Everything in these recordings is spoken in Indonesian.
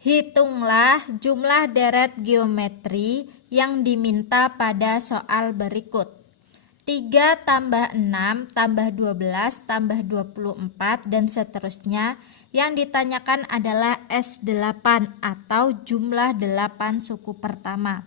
Hitunglah jumlah deret geometri yang diminta pada soal berikut. 3 tambah 6 tambah 12 tambah 24 dan seterusnya. Yang ditanyakan adalah S8 atau jumlah 8 suku pertama.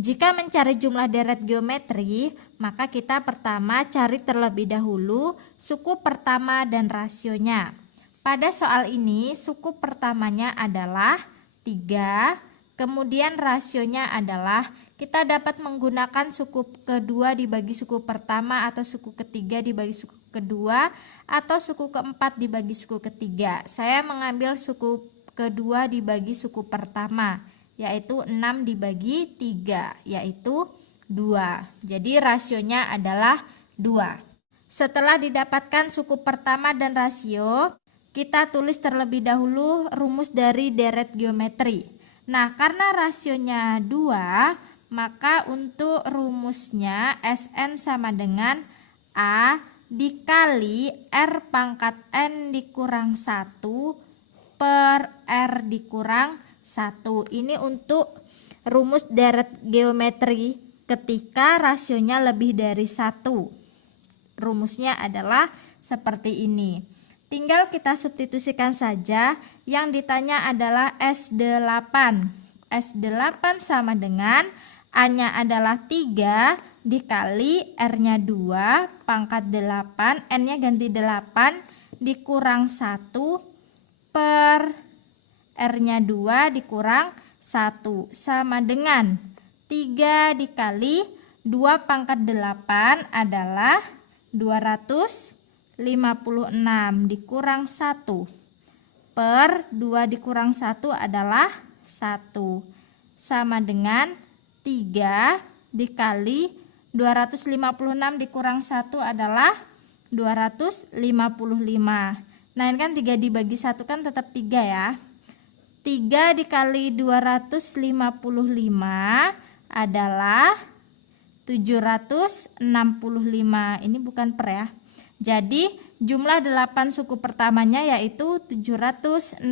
Jika mencari jumlah deret geometri, maka kita pertama cari terlebih dahulu suku pertama dan rasionya. Pada soal ini suku pertamanya adalah 3, kemudian rasionya adalah kita dapat menggunakan suku kedua dibagi suku pertama atau suku ketiga dibagi suku kedua atau suku keempat dibagi suku ketiga. Saya mengambil suku kedua dibagi suku pertama, yaitu 6 dibagi 3, yaitu 2. Jadi rasionya adalah 2. Setelah didapatkan suku pertama dan rasio, kita tulis terlebih dahulu rumus dari deret geometri. Nah, karena rasionya 2, maka untuk rumusnya Sn sama dengan A dikali R pangkat N dikurang 1 per R dikurang 1. Ini untuk rumus deret geometri ketika rasionya lebih dari 1. Rumusnya adalah seperti ini. Tinggal kita substitusikan saja. Yang ditanya adalah S8. S8 sama dengan A-nya adalah 3 dikali R-nya 2 pangkat 8, N-nya ganti 8 dikurang 1 per R-nya 2 dikurang 1 sama dengan 3 dikali 2 pangkat 8 adalah 256 dikurang 1 per 2 dikurang 1 adalah 1 sama dengan 3 dikali 256 dikurang 1 adalah 255. Nah, ini kan 3 dibagi 1 kan tetap 3 ya. 3 dikali 255 adalah 765. Ini bukan per ya. Jadi jumlah 8 suku pertamanya yaitu 765.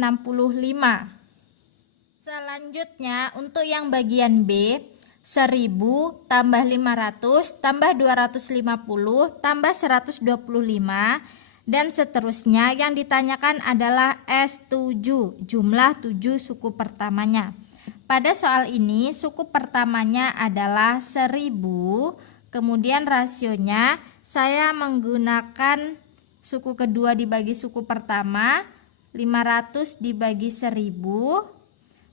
Selanjutnya untuk yang bagian B, 1000 tambah 500 tambah 250 tambah 125 dan seterusnya. Yang ditanyakan adalah S7, jumlah 7 suku pertamanya. Pada soal ini suku pertamanya adalah 1000, kemudian rasionya saya menggunakan suku kedua dibagi suku pertama, 500 dibagi 1000.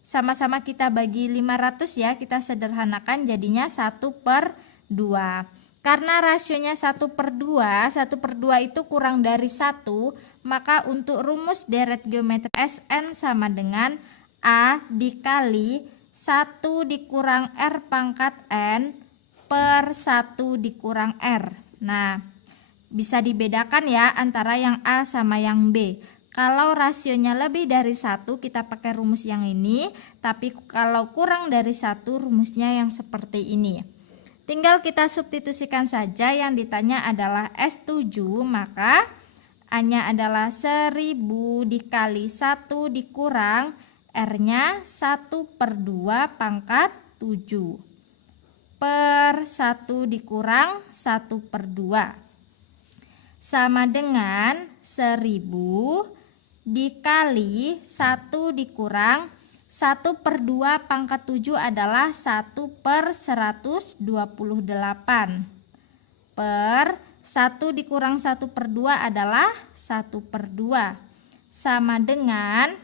Sama-sama kita bagi 500 ya, kita sederhanakan jadinya 1/2. Karena rasionya 1/2, 1/2 itu kurang dari 1, maka untuk rumus deret geometri Sn sama dengan A dikali 1 dikurang R pangkat N per 1 dikurang R. Nah, bisa dibedakan ya antara yang A sama yang B. Kalau rasionya lebih dari 1 kita pakai rumus yang ini, tapi kalau kurang dari 1 rumusnya yang seperti ini. Tinggal kita substitusikan saja. Yang ditanya adalah S7, maka A-nya adalah 1000 dikali 1 dikurang R-nya 1/2 pangkat 7 per 1 dikurang 1/2 sama dengan 1000 dikali 1 dikurang 1/2 pangkat 7 adalah 1/128 per 1 dikurang 1/2 adalah 1/2 sama dengan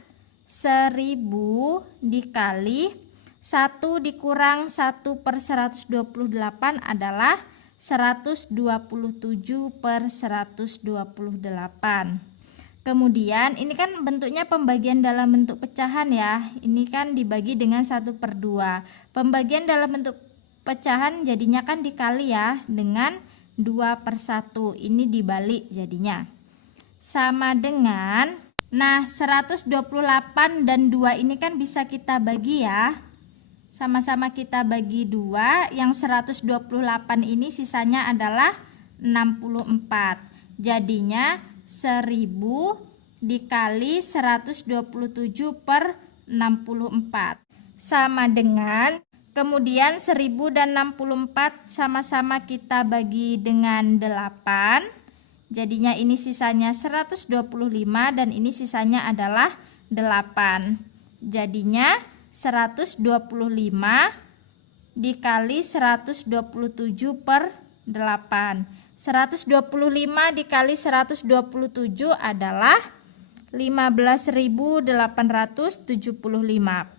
1000 dikali 1 dikurang 1/128 adalah 127/128. Kemudian ini kan bentuknya pembagian dalam bentuk pecahan ya. Ini kan dibagi dengan 1/2. Pembagian dalam bentuk pecahan jadinya kan dikali ya dengan 2/1. Ini dibalik jadinya. Sama dengan, nah 128 dan 2 ini kan bisa kita bagi ya. Sama-sama kita bagi 2. Yang 128 ini sisanya adalah 64. Jadinya 1000 dikali 127/2 Sama dengan, kemudian 1000 dan 64 sama-sama kita bagi dengan 8. Jadinya ini sisanya 125 dan ini sisanya adalah 8. Jadinya 125 dikali 127 per 8. 125 dikali 127 adalah 15.875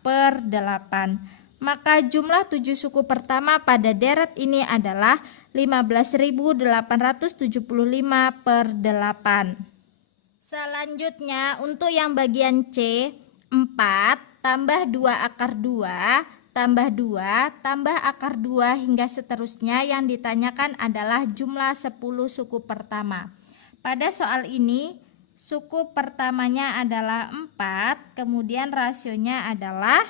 per 8. Maka jumlah 7 suku pertama pada deret ini adalah 15.875 per 8. Selanjutnya untuk yang bagian C, 4 tambah 2 akar 2 tambah 2 tambah akar 2 hingga seterusnya. Yang ditanyakan adalah jumlah 10 suku pertama. Pada soal ini suku pertamanya adalah 4, kemudian rasionya adalah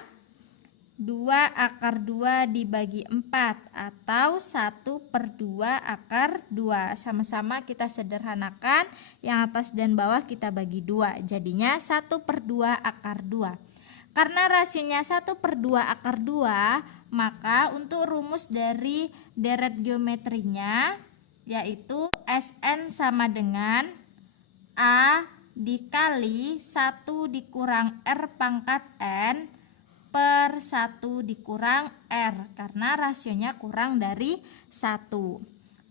2 akar 2 dibagi 4 atau 1/2 akar 2. Sama-sama kita sederhanakan, yang atas dan bawah kita bagi 2. Jadinya 1/2 akar 2. Karena rasionya 1/2 akar 2, maka untuk rumus dari deret geometrinya yaitu Sn sama dengan A dikali 1 dikurang R pangkat N per 1 dikurang R, karena rasionya kurang dari 1.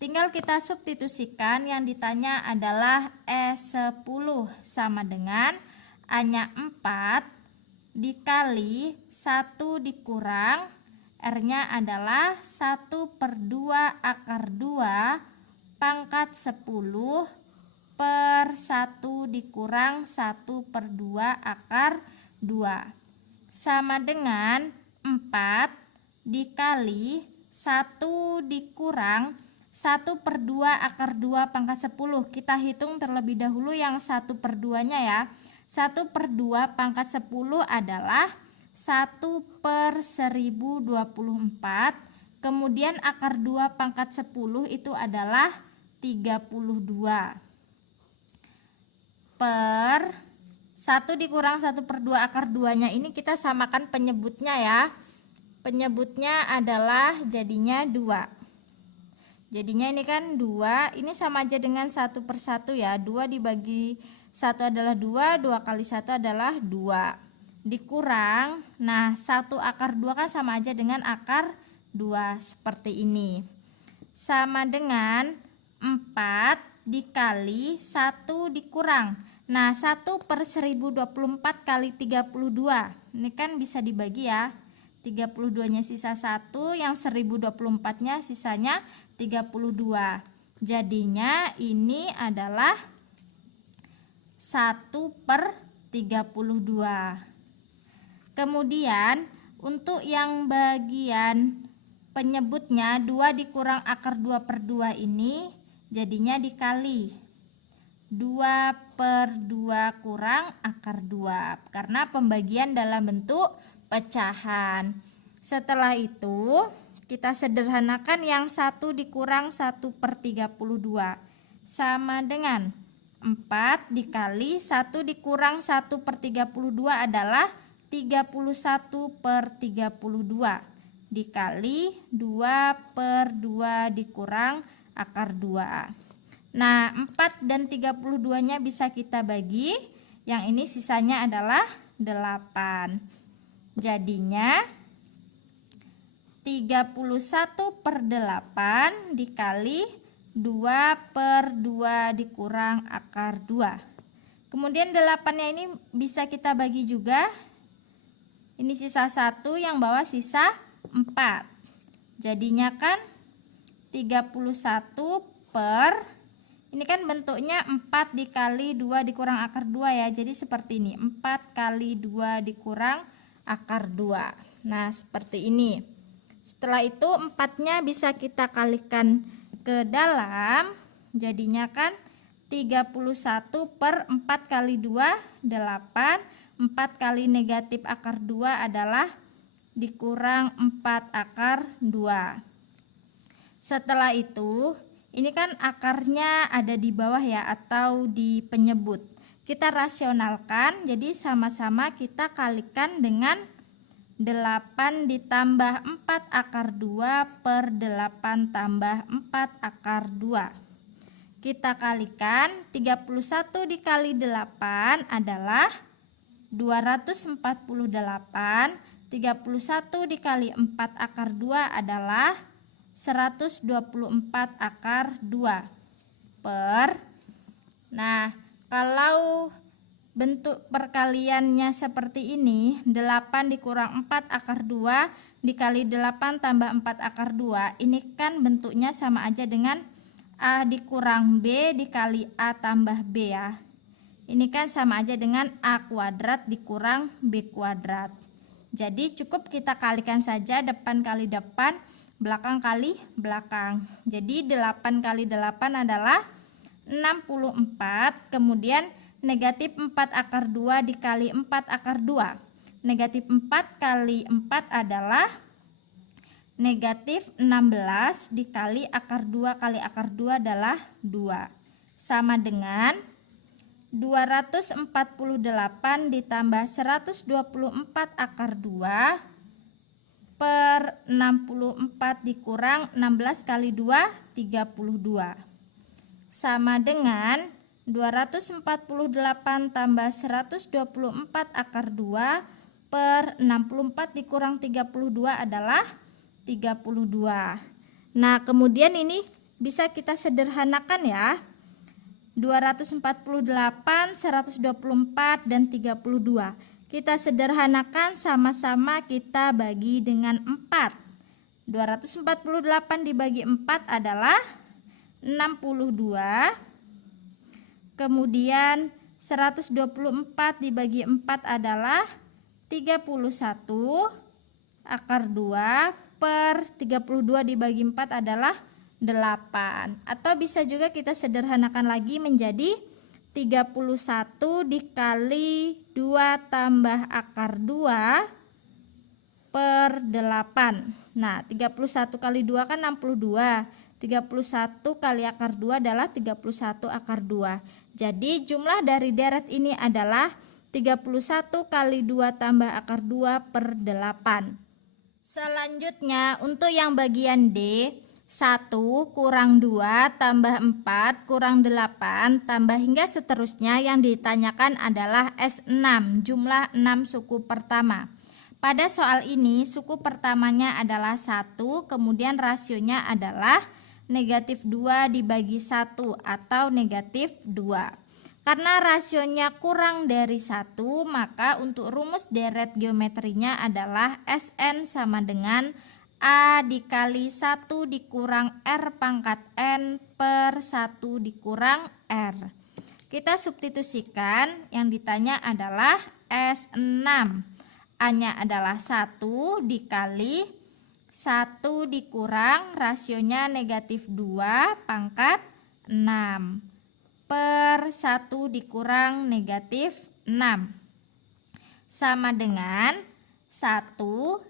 Tinggal kita substitusikan, yang ditanya adalah E10 sama dengan A-nya 4 dikali 1 dikurang R-nya adalah 1/2 akar 2 pangkat 10 per 1 dikurang 1/2 akar 2 sama dengan 4 dikali 1 dikurang 1/2 akar 2 pangkat 10. Kita hitung terlebih dahulu yang 1/2-nya ya. 1/2 pangkat 10 adalah 1/1024. Kemudian akar 2 pangkat 10 itu adalah 32. Per 1 dikurang 1/2 akar 2-nya ini kita samakan penyebutnya ya. Penyebutnya adalah jadinya 2. Jadinya ini kan 2, ini sama aja dengan 1/1 ya. 2 dibagi 1 adalah 2, 2 kali 1 adalah 2. Dikurang, nah 1 akar 2 kan sama aja dengan akar 2, seperti ini. Sama dengan 4 dikali 1 dikurang. Nah 1/1024 kali 32. Ini kan bisa dibagi ya. 32-nya sisa 1, yang 1024-nya sisanya 32. Jadinya ini adalah 1/32. Kemudian untuk yang bagian penyebutnya 2 dikurang akar 2/2 ini jadinya dikali 2/2 kurang akar 2 karena pembagian dalam bentuk pecahan. Setelah itu kita sederhanakan, yang 1 dikurang 1/32 sama dengan 4 dikali 1 dikurang 1/32 adalah 31/32 dikali 2/2 dikurang akar 2. Nah 4 dan 32-nya bisa kita bagi, yang ini sisanya adalah 8. Jadinya 31/8 dikali 2/2 dikurang akar 2. Kemudian 8-nya ini bisa kita bagi juga. Ini sisa 1, yang bawah sisa 4. Jadinya kan 31 per, ini kan bentuknya 4 dikali 2 dikurang akar 2 ya. Jadi seperti ini, 4 kali 2 dikurang akar 2. Nah seperti ini. Setelah itu 4-nya bisa kita kalikan ke dalam, jadinya kan 31 per 4 kali 2 8. 4 kali negatif akar 2 adalah dikurang 4 akar 2. Setelah itu ini kan akarnya ada di bawah ya, atau di penyebut. Kita rasionalkan, jadi sama-sama kita kalikan dengan 8 ditambah 4 akar 2 per 8 tambah 4 akar 2. Kita kalikan, 31 dikali 8 adalah 248, 31 dikali 4 akar 2 adalah 124 akar 2 per. Nah, kalau bentuk perkaliannya seperti ini, 8 dikurang 4 akar 2 dikali 8 tambah 4 akar 2, ini kan bentuknya sama aja dengan A dikurang B dikali A tambah B ya. Ini kan sama aja dengan A kuadrat dikurang B kuadrat. Jadi cukup kita kalikan saja depan kali depan, belakang kali belakang. Jadi 8 kali 8 adalah 64, kemudian negatif 4 akar 2 dikali 4 akar 2. Negatif 4 kali 4 adalah negatif 16 dikali akar 2 kali akar 2 adalah 2. Sama dengan 248 ditambah 124 akar 2 per 64 dikurang 16 kali 2, 32. Sama dengan 248 tambah 124 akar 2 per 64 dikurang 32 adalah 32. Nah, kemudian ini bisa kita sederhanakan ya. 248, 124, dan 32. Kita sederhanakan, sama-sama kita bagi dengan 4. 248 dibagi 4 adalah 62. Kemudian 124 dibagi 4 adalah 31 akar 2 per 32 dibagi 4 adalah 8. Atau bisa juga kita sederhanakan lagi menjadi 31 dikali 2 tambah akar 2 per 8. Nah, 31 kali 2 kan 62. 31 kali akar 2 adalah 31 akar 2. Jadi jumlah dari deret ini adalah 31 kali 2 tambah akar 2 per 8. Selanjutnya untuk yang bagian D, 1 kurang 2 tambah 4 kurang 8 tambah hingga seterusnya, yang ditanyakan adalah S6, jumlah 6 suku pertama. Pada soal ini suku pertamanya adalah 1, kemudian rasionya adalah negatif 2 dibagi 1 atau negatif 2. Karena rasionya kurang dari 1, maka untuk rumus deret geometrinya adalah Sn sama dengan A dikali 1 dikurang R pangkat N per 1 dikurang R. Kita substitusikan, yang ditanya adalah S6. A-nya adalah 1 dikali 1 dikurang rasionya negatif 2 pangkat 6 per 1 dikurang negatif 6 sama dengan 1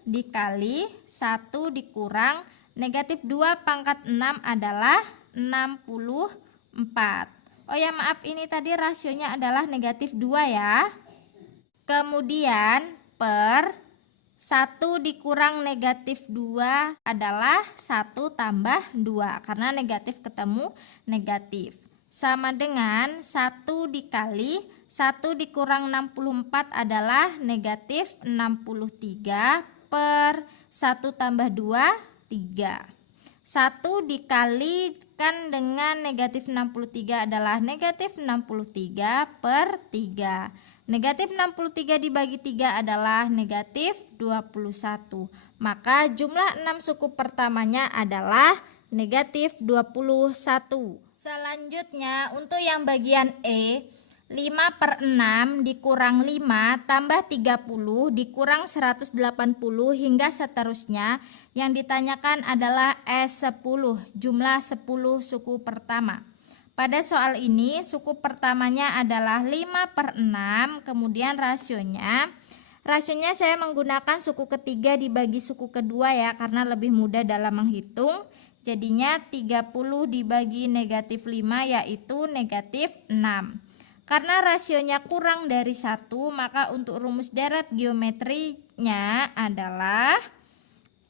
dikali 1 dikurang negatif 2 pangkat 6 adalah 64. Oh ya, maaf, ini tadi rasionya adalah negatif 2 ya. Kemudian per 1 dikurang negatif 2 adalah 1 tambah 2, karena negatif ketemu negatif. Sama dengan 1 dikali 1 dikurang 64 adalah negatif 63 per 1 tambah 2, 3. 1 dikalikan dengan negatif 63 adalah negatif 63 per 3. Negatif 63 dibagi 3 adalah negatif 21. Maka jumlah 6 suku pertamanya adalah negatif 21. Selanjutnya untuk yang bagian E, 5 per 6 dikurang 5 tambah 30 dikurang 180 hingga seterusnya, yang ditanyakan adalah S10, jumlah 10 suku pertama. Pada soal ini suku pertamanya adalah 5 per 6, kemudian rasionya saya menggunakan suku ketiga dibagi suku kedua ya, karena lebih mudah dalam menghitung. Jadinya 30 dibagi negatif 5 yaitu negatif 6. Karena rasionya kurang dari 1, maka untuk rumus deret geometrinya adalah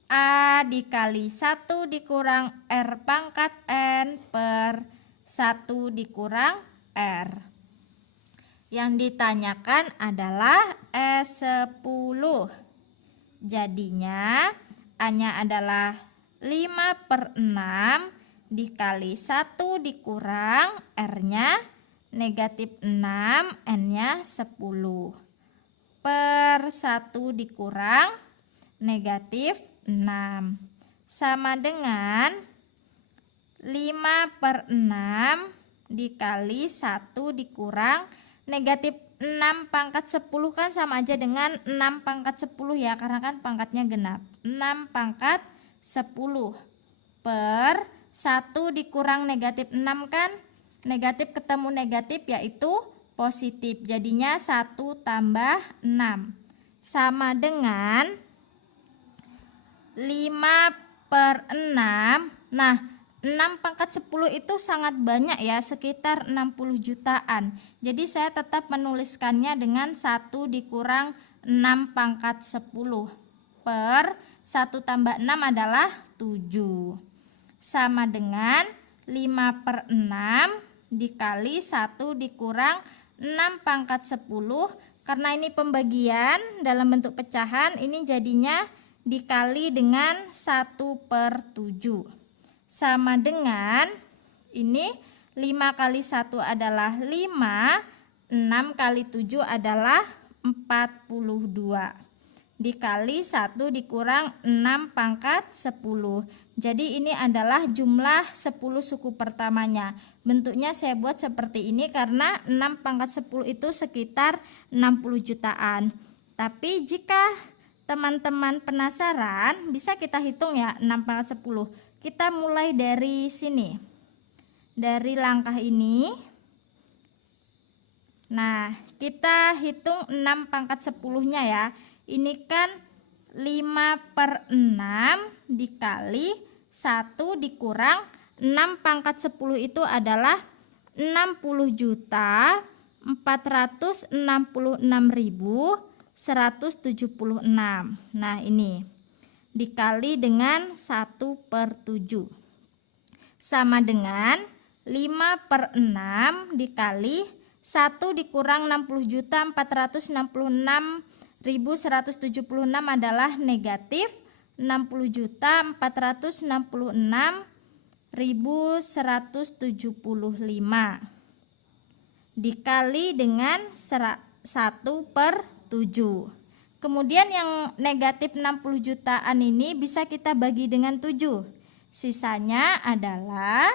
A dikali 1 dikurang R pangkat N per 1 dikurang R. Yang ditanyakan adalah S10. Jadinya A-nya adalah 5/6 dikali 1 dikurang R-nya negatif 6, N-nya 10 per 1 dikurang negatif 6 sama dengan 5/6 dikali 1 dikurang negatif 6 pangkat 10 kan sama aja dengan 6 pangkat 10 ya, karena kan pangkatnya genap. 6 pangkat 10 per 1 dikurang negatif 6 kan negatif ketemu negatif yaitu positif. Jadinya 1 tambah 6 sama dengan 5/6. Nah, 6 pangkat 10 itu sangat banyak ya, sekitar 60 jutaan. Jadi saya tetap menuliskannya dengan 1 dikurang 6 pangkat 10 per 1 tambah 6 adalah 7. Sama dengan 5/6 dikali 1 dikurang 6 pangkat 10. Karena ini pembagian dalam bentuk pecahan, ini jadinya dikali dengan 1/7. Sama dengan ini 5 kali 1 adalah 5, 6 kali 7 adalah 42. Dikali 1 dikurang 6 pangkat 10. Jadi ini adalah jumlah 10 suku pertamanya. Bentuknya saya buat seperti ini karena 6 pangkat 10 itu sekitar 60 jutaan. Tapi jika teman-teman penasaran, bisa kita hitung ya 6 pangkat 10. Kita mulai dari sini. Dari langkah ini. Nah, kita hitung 6 pangkat 10-nya ya. Ini kan 5/6 dikali 1 dikurang 6 pangkat 10 itu adalah 60.466.176. Nah, ini dikali dengan 1/7 sama dengan 5/6 dikali 1 dikurang 60.466.176 adalah negatif 60.466.175 dikali dengan 1/7. Kemudian yang negatif 60 jutaan ini bisa kita bagi dengan 7. Sisanya adalah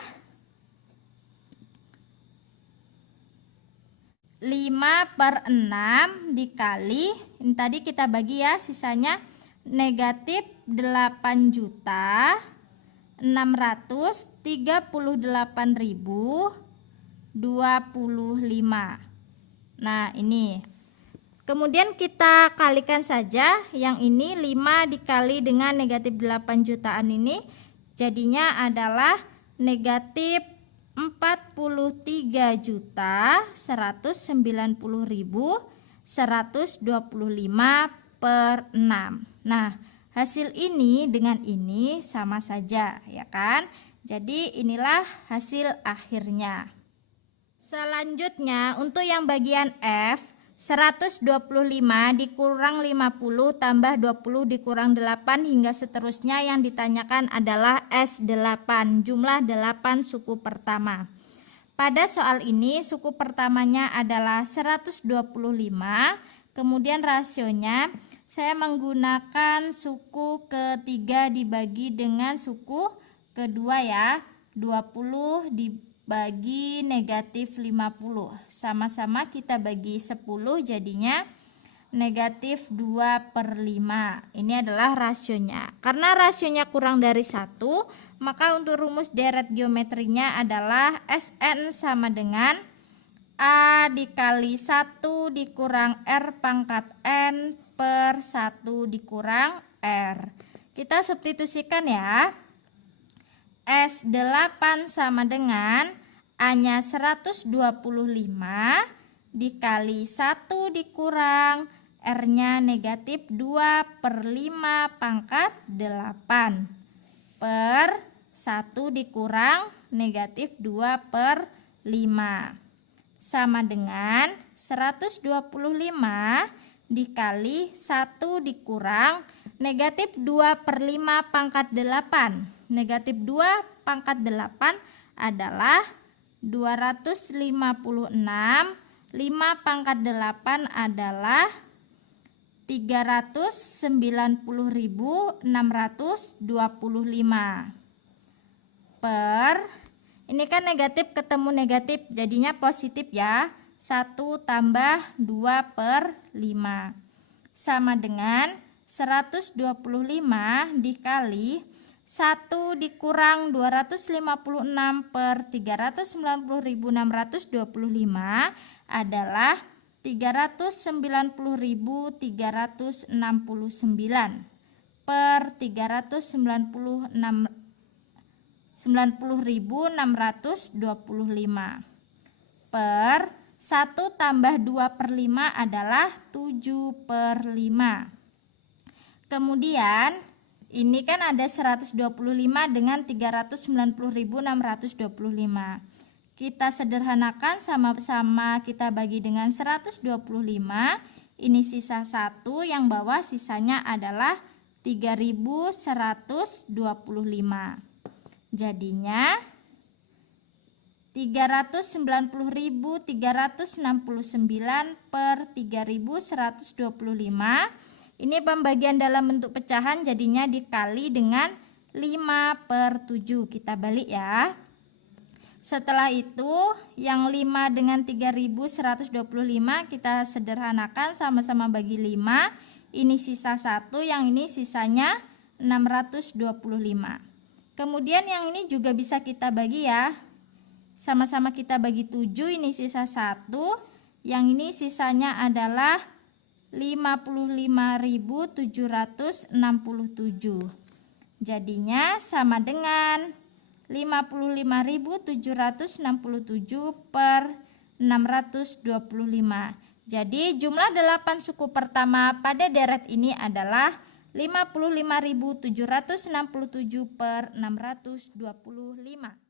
5/6 dikali, ini tadi kita bagi ya, sisanya negatif 8.638.025. Nah, ini. Kemudian kita kalikan saja yang ini 5 dikali dengan negatif 8 jutaan ini jadinya adalah negatif 43.190.125 per 6. Nah, hasil ini dengan ini sama saja ya kan. Jadi inilah hasil akhirnya. Selanjutnya untuk yang bagian F, 125 dikurang 50 tambah 20 dikurang 8 hingga seterusnya, yang ditanyakan adalah S8, jumlah 8 suku pertama. Pada soal ini suku pertamanya adalah 125, kemudian rasionya saya menggunakan suku ketiga dibagi dengan suku kedua ya, 20 dibagi negatif 50, sama-sama kita bagi 10 jadinya negatif 2/5. Ini adalah rasionya. Karena rasionya kurang dari 1, maka untuk rumus deret geometrinya adalah Sn sama dengan A dikali 1 dikurang R pangkat N per 1 dikurang R. Kita substitusikan ya. S8 sama dengan A-nya 125 dikali 1 dikurang R-nya negatif 2/5 pangkat 8 per 1 dikurang negatif 2/5 sama dengan 125 dikali 1 dikurang negatif 2/5 pangkat 8. Negatif 2 pangkat 8 adalah 256. 5 pangkat 8 adalah 390.625 per, ini kan negatif ketemu negatif jadinya positif ya, 1 tambah 2/5 sama dengan 125 dikali 1 dikurang 256 per 390.625 adalah 390.369 per 390.625 per 1 tambah 2/5 adalah 7/5. Kemudian ini kan ada 125 dengan 390.625. Kita sederhanakan sama-sama kita bagi dengan 125. Ini sisa 1, yang bawah sisanya adalah 3.125. Jadinya 390.369 per 3.125. Ini pembagian dalam bentuk pecahan, jadinya dikali dengan 5/7. Kita balik ya. Setelah itu yang 5 dengan 3.125 kita sederhanakan, sama-sama bagi 5. Ini sisa 1, yang ini sisanya 625. Kemudian yang ini juga bisa kita bagi ya. Sama-sama kita bagi 7, ini sisa 1. Yang ini sisanya adalah 55.767. Jadinya sama dengan 55.767 per 625. Jadi jumlah 8 suku pertama pada deret ini adalah 55.767 per 625.